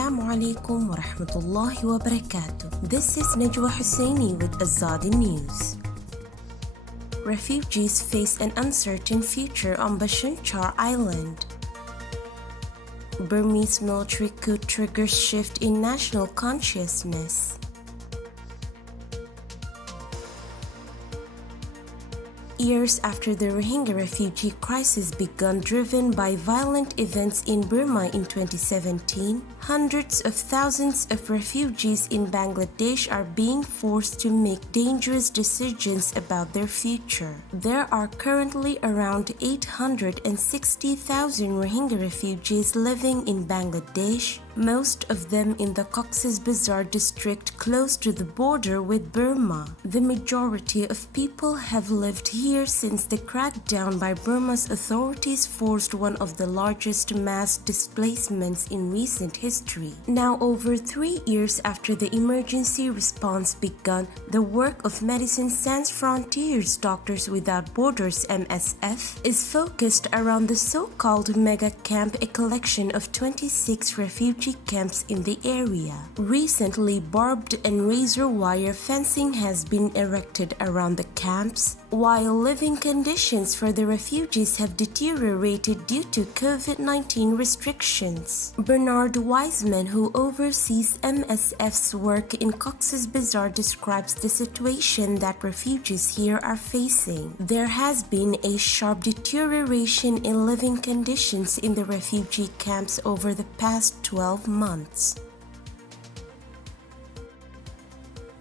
Assalamu alaikum wa rahmatullahi wa barakatuh. This is Najwa Husseini with Azadi News. Refugees face an uncertain future on Bhasan Char Island. Burmese military coup triggers shift in national consciousness. Years after the Rohingya refugee crisis began, driven by violent events in Burma in 2017, hundreds of thousands of refugees in Bangladesh are being forced to make dangerous decisions about their future. There are currently around 860,000 Rohingya refugees living in Bangladesh, most of them in the Cox's Bazar district close to the border with Burma. The majority of people have lived here since the crackdown by Burma's authorities forced one of the largest mass displacements in recent history. Now, over 3 years after the emergency response began, the work of Médecins Sans Frontières Doctors Without Borders (MSF) is focused around the so-called mega camp, a collection of 26 refugee camps in the area. Recently, barbed and razor wire fencing has been erected around the camps, while living conditions for the refugees have deteriorated due to COVID-19 restrictions. Bernard Wiseman, who oversees MSF's work in Cox's Bazar, describes the situation that refugees here are facing. There has been a sharp deterioration in living conditions in the refugee camps over the past 12 months.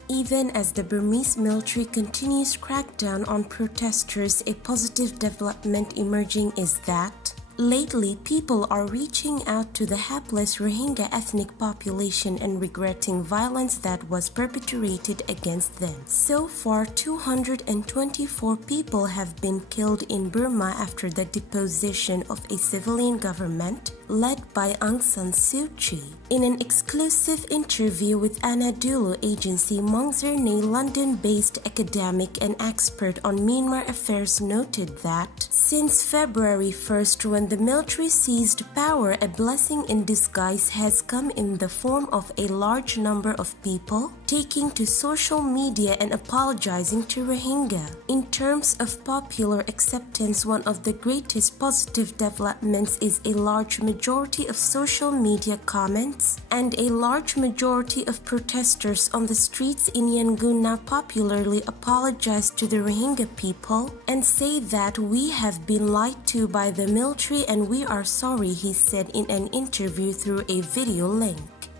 Even as the Burmese military continues crackdown on protesters, a positive development emerging is that lately, people are reaching out to the hapless Rohingya ethnic population and regretting violence that was perpetrated against them. So far, 224 people have been killed in Burma after the deposition of a civilian government led by Aung San Suu Kyi. In an exclusive interview with Anadolu agency, Mong Zernay, London-based academic and expert on Myanmar affairs, noted that since February 1st, when the military seized power, a blessing in disguise has come in the form of a large number of people taking to social media and apologizing to Rohingya. In terms of popular acceptance, one of the greatest positive developments is a large majority of social media comments and a large majority of protesters on the streets in Yangon now popularly apologize to the Rohingya people and say that we have been lied to by the military and we are sorry, he said in an interview through a video link.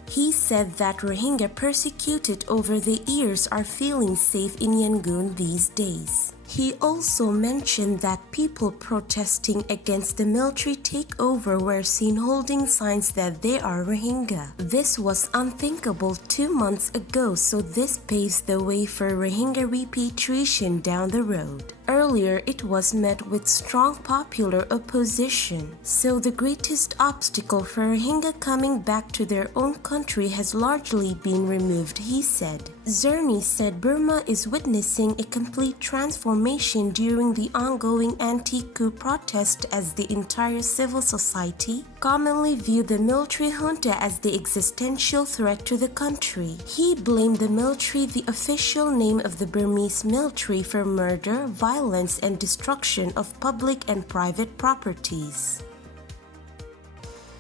He said that Rohingya persecuted over the years are feeling safe in Yangon these days. He also mentioned that people protesting against the military takeover were seen holding signs that they are Rohingya. This was unthinkable 2 months ago, so this paves the way for Rohingya repatriation down the road. Earlier, it was met with strong popular opposition, so the greatest obstacle for Rohingya coming back to their own country has largely been removed, he said. Zernay said Burma is witnessing a complete transformation during the ongoing anti-coup protest as the entire civil society commonly view the military junta as the existential threat to the country. He blamed the military, the official name of the Burmese military, for murder, violence, and destruction of public and private properties.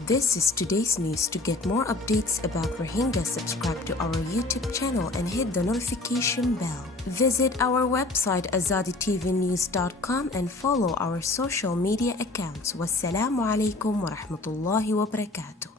This is today's news. To get more updates about Rohingya, subscribe to our YouTube channel and hit the notification bell. Visit our website azaditvnews.com and follow our social media accounts. Wassalamu alaikum wa rahmatullahi wa barakatuh.